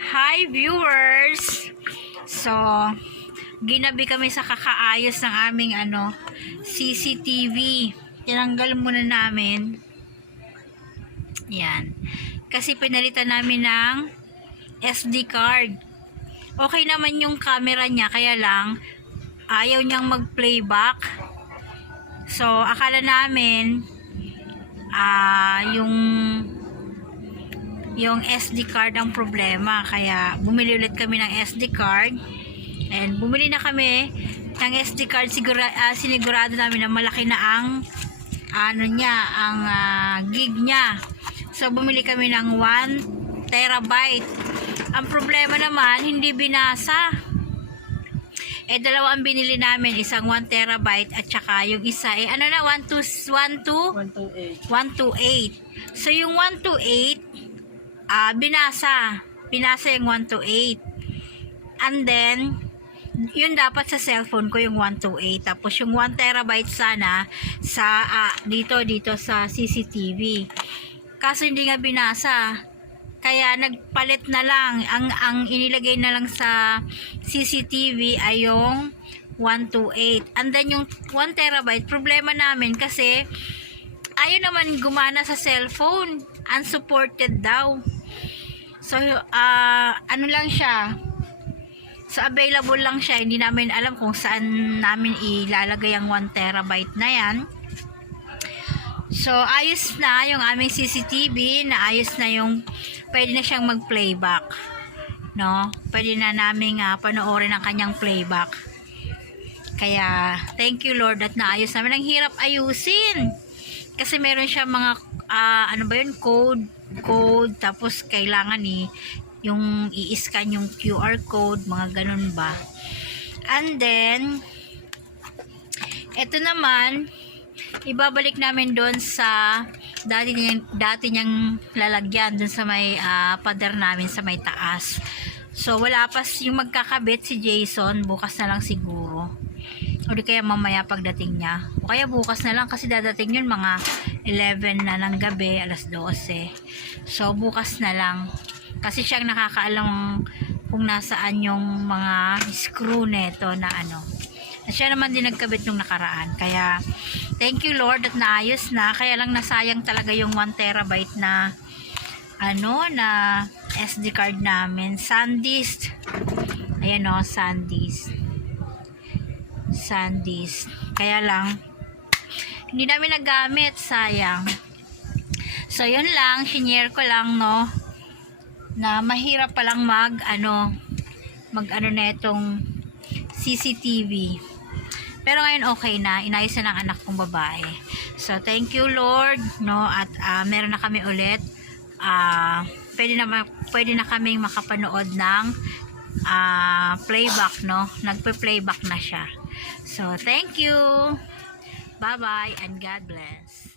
Hi viewers! So, ginabi kami sa kakaayos ng aming ano, CCTV. Tinanggal muna namin. Yan. Kasi pinalitan namin ng SD card. Okay naman yung camera niya, kaya lang ayaw niyang mag-playback. So, akala namin ah yung yung SD card ang problema. Kaya bumili ulit kami ng SD card. And bumili na kami ng SD card. Sigura, ah, sinigurado namin na malaki na ang ano niya, ang ah, gig niya. So bumili kami ng 1 terabyte. Ang problema naman, hindi binasa. Eh, dalawa ang binili namin. Isang 1 terabyte at saka yung isa, eh, ano na, 1 to, 1 to 128. 128. So, yung 128, ah binasa. Binasa yung 128. And then, yun dapat sa cellphone ko yung 128. Tapos yung 1 terabyte sana sa, ah, dito, dito sa CCTV. Kaso hindi nga binasa. Kaya nagpalit na lang. Ang, ang inilagay na lang sa CCTV ay yung 128. And then yung 1 terabyte, problema namin kasi ayaw naman gumana sa cellphone. Unsupported daw. So, ah ano lang siya. So, available lang siya. Hindi namin alam kung saan namin ilalagay ang 1 terabyte na yan. So, ayos na yung aming CCTV na ayos na yung pwede na siyang mag-playback. No? Pwede na namin uh, panoorin ang kanyang playback. Kaya, thank you Lord at naayos namin. Ang hirap ayusin. Kasi meron siya mga, ah, ano ba yun, code, code, tapos kailangan ni yung i-scan yung QR code, mga ganun ba. And then, ito naman, ibabalik namin doon sa dati niyang, dati niyang lalagyan doon sa may ah, pader namin sa may taas. So, wala pa yung magkakabit si Jason, bukas na lang siguro. O di kaya mamaya pagdating niya. O kaya bukas na lang kasi dadating yun mga 11 na ng gabi, alas 12. So, bukas na lang. Kasi siyang nakakaalam kung nasaan yung mga screw neto na ano. At siya naman din nagkabit nung nakaraan. Kaya, thank you Lord at naayos na. Kaya lang nasayang talaga yung 1 terabyte na ano, na SD card namin. SanDisk. Ayan o, SanDisk. SanDisk. Kaya lang, hindi namin nagamit. Sayang. So, yun lang. Shinare ko lang, no, na mahirap palang mag, ano, mag, ano na itong CCTV. Pero ngayon okay na, inayos na ng anak kong babae. So, thank you Lord, no, at ah, meron na kami ulit. Ah, pwede na pwede na kaming makapanood ng ah, playback, no. Nagpe-playback na siya. So, thank you. Bye-bye and God bless.